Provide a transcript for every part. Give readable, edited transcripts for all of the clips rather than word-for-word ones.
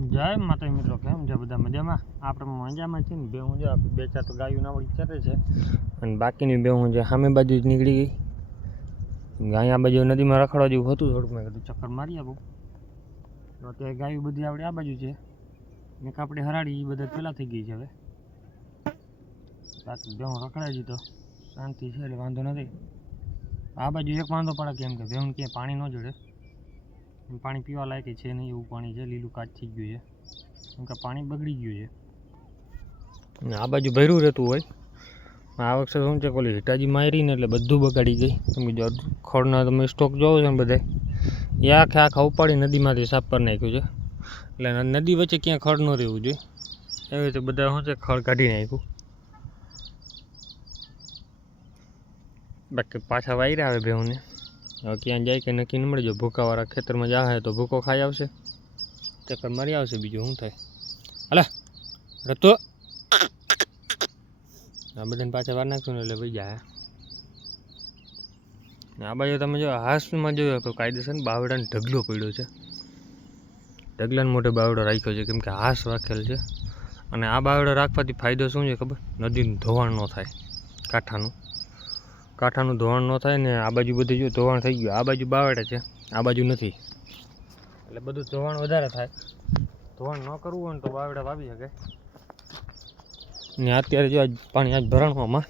જય માતા મિત્રો, કેમ છે બધા? મજામાં? આપણે મજામાં છીએ ને. બેહું જો આપણે બે ચાર તો ગાયું નાવડી ચરે છે અને બાકીની બેહું જે સામે બાજુ જ નીકળી ગઈ. અહીંયા બાજુ નદીમાં રખડવા જેવું હતું થોડુંક, મેં કીધું ચક્કર મારી આવું. તો અત્યારે ગાયું બધી આપણે આ બાજુ છે ને, આપણે હરાડી એ બધા પહેલાં થઈ ગઈ છે. હવે બાકી બેહું રખડાઈ તો શાંતિ છે એટલે વાંધો નથી. આ બાજુ એક વાંધો પડે કેમ કે બેહું ક્યાંય પાણી ન જોડે, પાણી પીવા લાયક છે નહીં એવું પાણી છે, લીલું કાચ થઈ ગયું છે કેમ કે પાણી બગડી ગયું છે ને આ બાજુ ભર્યું રહેતું હોય. આ વખતે શું છે, ઓલી હિટાજી મારી ને એટલે બધું બગાડી ગઈ. કેમ કે જો ખડના તમે સ્ટોક જોવો છો ને બધા એ આખા ઉપાડી નદીમાંથી સાફ કરી નાખ્યું છે. એટલે નદી વચ્ચે ક્યાં ખડ ન રહેવું જોઈએ એવી રીતે બધા શું છે ખડ કાઢી નાખ્યું. બાકી પાછા વાયરા આવે બેહુને, હવે ક્યાં જાય કે નક્કી ન મળે. જો ભૂકાવાળા ખેતરમાં જાય તો ભૂકો ખાઈ આવશે, ચક્કર મારી આવશે, બીજું શું થાય. હાલે રતો આ બધાને પાછા વાર નાખશું ને એટલે ભાઈ જાય. આ બાજુ તમે જો હાસમાં જોયો તો કાયદેસર બાવડાને ઢગલો પડ્યો છે. ઢગલાને મોટે બાવડો રાખ્યો છે કેમ કે હાસ રાખેલ છે. અને આ બાવડો રાખવાથી ફાયદો શું છે ખબર? નદીનું ધોવાણ ન થાય, કાંઠાનું ધોવાણ ન થાય ને. આ બાજુ બધું જો ધોવાણ થઈ ગયું, આ બાજુ બાવડે છે, આ બાજુ નથી, એટલે બધું ધોવાણ વધારે થાય. ધોવાણ ન કરવું હોય ને તો બાવડા વાવી શકે ને. અત્યારે જો આજ પાણી આજ ભરણવામાં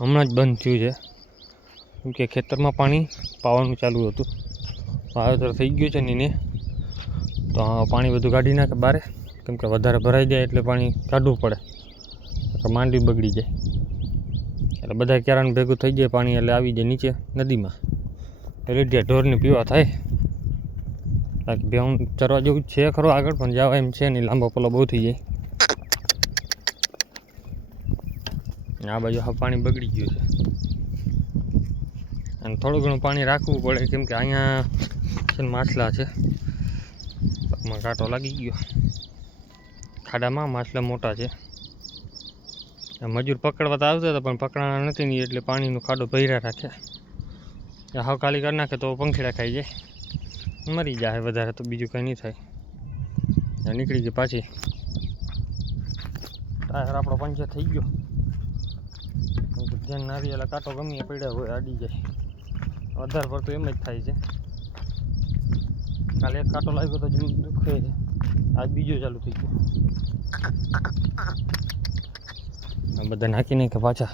હમણાં જ બંધ થયું છે કેમ કે ખેતરમાં પાણી પાવાનું ચાલુ હતું. વાવેતર થઈ ગયું છે ને તો પાણી બધું કાઢી નાખે બારે, કેમ કે વધારે ભરાઈ જાય એટલે પાણી કાઢવું પડે, માંડવી બગડી જાય. એટલે બધા ક્યારાનું ભેગું થઈ જાય પાણી, એટલે આવી જાય નીચે નદીમાં, રેડિયા ઢોરને પીવા થાય. બાકી બેહું ચરવા જેવું છે ખરો આગળ, પણ જવા એમ છે નહીં, લાંબો પલો બહુ થઈ જાય. આ બાજુ હા પાણી બગડી ગયું છે અને થોડું ઘણું પાણી રાખવું પડે કેમ કે અહીંયા છે ને માછલા છે. પગમાં કાંટો લાગી ગયો, ખાડામાં માછલા મોટા છે. મજૂર પકડવા તો આવતા હતા પણ પકડાણા નથી ને, એટલે પાણીનો ખાડો ભર્યા રાખે. હાવ ખાલી કરી નાખે તો પંખીડા ખાઈ જાય, મરી જાય વધારે તો બીજું કંઈ નહીં થાય. નીકળી ગઈ પાછી, ટાયર આપણો પંચર થઈ ગયો. ધ્યાન નારી એટલે કાંટો ગમે પડ્યા હોય અડી જાય, વધારે પડતું એમ જ થાય છે. કાલે એક કાંટો લાગ્યો તો દુખે છે, આજ બીજો ચાલુ થઈ ગયો. આ બધા નાખી નાખે પાછા,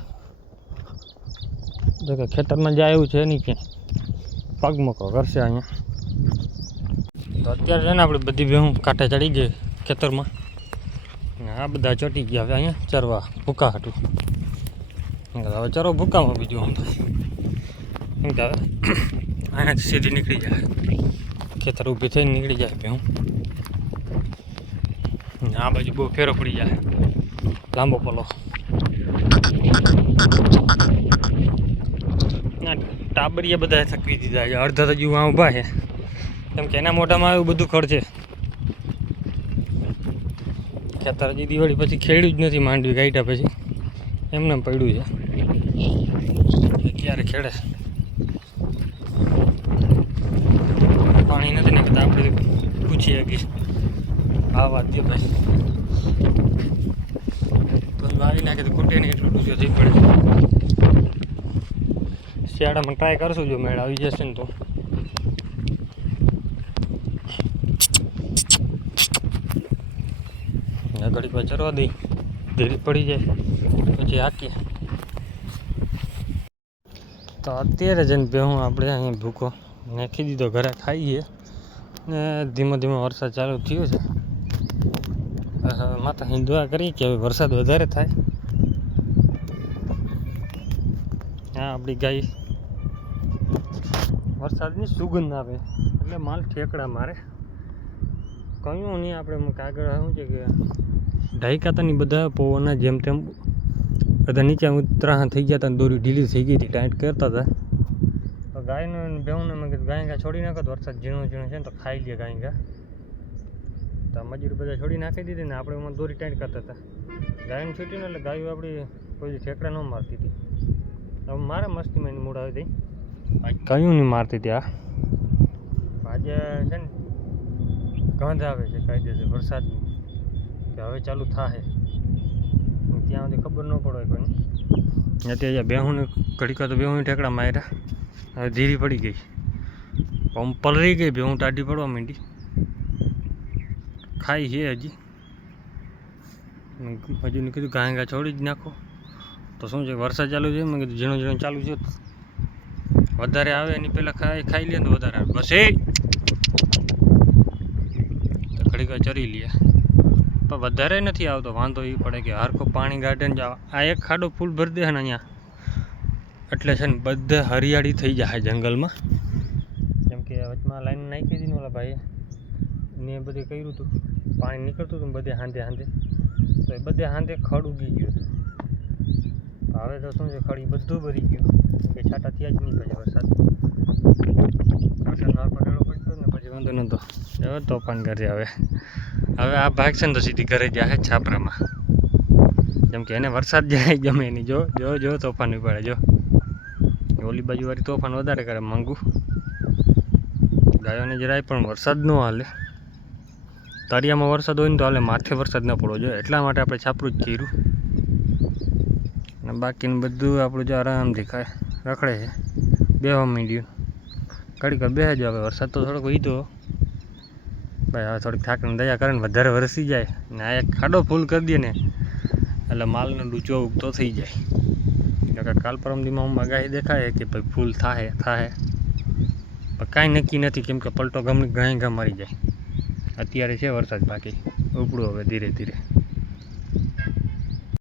જો કે ખેતરમાં જાય એવું છે નહીં ક્યાંય, પગ મોકો કરશે અહીંયા. તો અત્યારે છે ને આપણે બધી ભેહું કાંઠે ચડી ગઈ ખેતરમાં, આ બધા ચોટી ગયા હવે અહીંયા ચરવા ભૂકા હાટું. હવે ચરો ભૂકામાં બીજું આમ થાય કેમ કે હવે અહીંયાથી સીધી નીકળી જાય, ખેતર ઊભી થઈને નીકળી જાય ભેહું. આ બાજુ બહુ ફેરો પડી જાય, લાંબો પલો. ટાબરિયા બધા થકવી દીધા છે, અડધા તો જીવા ઊભા છે કેમ કે એના મોઢામાં એવું બધું ખડ છે. ખેતર હજી દિવાળી પછી ખેડ્યું જ નથી, માંડવી કાઢ્યા પછી એમને પડ્યું છે, ક્યારે ખેડે. પાણી નથી ને કદાચ આપણે પૂછીએ કે આ વાત દે ભાઈ તો વાવી નાખે તો ખૂટે નહીં, એટલું ડૂસો થઈ પડે. શિયાળામાં ટ્રાય કરશું, જો મેળ આવી જશે ને તો. ઘડીક વાર ચરવા દઈ, ધીરે પડી જાય પછી હાકીએ. તો અત્યારે જઈને બેહું આપણે અહીંયા ભૂકો નાખી દીધો, ઘરે ખાઈએ ને ધીમો ધીમો વરસાદ ચાલુ થયો છે. માતા દુઆ કરી કે હવે વરસાદ વધારે થાય. હા આપણી ગાય વરસાદની સુગંધ આવે એટલે માલ ઠેકડા મારે. કહ્યું નહીં આપણે કાગળ શું છે કે ઢાઈકાતાની બધા પવનના જેમ તેમ બધા નીચે ઉતરાણ થઈ ગયા હતા, દોરી ઢીલી થઈ ગઈ હતી, ટાઈટ કરતા હતા. તો ગાયનું બેહુંને મેં કીધું ગાય ઘા છોડી નાખો, વરસાદ ઝીણો ઝીણો છે ને તો ખાઈ લે ગાય ઘા. તો મજૂર બધા છોડી નાખી દીધી ને આપણે એમાં દોરી ટાઈટ કરતા હતા. ગાયને છૂટીને એટલે ગાયો આપણી કોઈ ઠેકડા ન મારતી હતી. હવે મારે મસ્તીમાં એની મૂડ આવી હતી, કહ્યું નહીં મારતી હતી. આજે છે ને ગંધ આવે છે કાયદેસર વરસાદની કે હવે ચાલુ થાય. ત્યાં સુધી ખબર ન પડે કોઈને. અત્યારે બેહુને ઘડીકા તો બેહુને ઠેકડા માર્યા, હવે ધીરી પડી ગઈ, પંપ પલરી ગઈ, બેહું ટાઢી પડવા માંડી. ખાઈ છે હજી મેં કીધું ઘા છોડી જ નાખો. તો શું છે વરસાદ ચાલુ છે, મેં કીધું ઝીણું ઝીણું ચાલુ છે, વધારે આવે એની પહેલાં ખાઈ લે તો વધારે આવે. બસ એ ઘડીક ચરી લે પણ વધારે નથી આવતો. વાંધો એ પડે કે હરખો પાણી ગાર્ડન જાવ. આ એક ખાડો ફૂલ ભરી દે ને અહીંયા એટલે છે ને બધે હરિયાળી થઈ જાય જંગલમાં. જેમ કે વચમાં લાઈન નાખી હતી ને ઓલા ભાઈએ ને બધે કર્યું હતું, પાણી નીકળતું હતું બધે હાંધે તો એ બધે હાંધે ખડ ઉગી ગયું હતું. હવે તો શું છે ખડી બધું ભરી ગયું કે છાંટા થયા જ નહીં. પછી વરસાદ પકડવો પડ્યો ને પછી વાંધો નહોતો. હવે તોફાન કરે. હવે આ ભાગશે ને તો સીધી ઘરે જાય છાપરામાં. જેમ કે એને વરસાદ જાય ગમે એની. જો તોફાન પડે. જો ઓલી બાજુ વાળી તોફાન વધારે કરે માંગું. ગાયોને જરાય પણ વરસાદ ન હાલે. તળિયામાં વરસાદ હોય ને તો હાલે, માથે વરસાદ ન પડવો જોઈએ. એટલા માટે આપણે છાપરું જ કર્યું. અને બાકીનું બધું આપણું જો આરામથી ખાય રખડે છે. બેહવા માંડ્યું ઘડીક બેસે જ. હવે વરસાદ તો થોડોક વીધો ભાઈ, હવે થોડીક થાકને દયા કરે ને વધારે વરસી જાય ને આ એક ખાડો ફૂલ કરી દે ને એટલે માલનો ડૂચો ઉગતો થઈ જાય. કારણ કાલ પરમદીમાં હું આગાહી દેખાય કે ભાઈ ફૂલ થાય પણ કાંઈ નક્કી નથી, કેમ કે પલટો ગમે ઘાય મારી જાય. અત્યારે છે વરસાદ, બાકી ઉપડો હવે ધીરે ધીરે.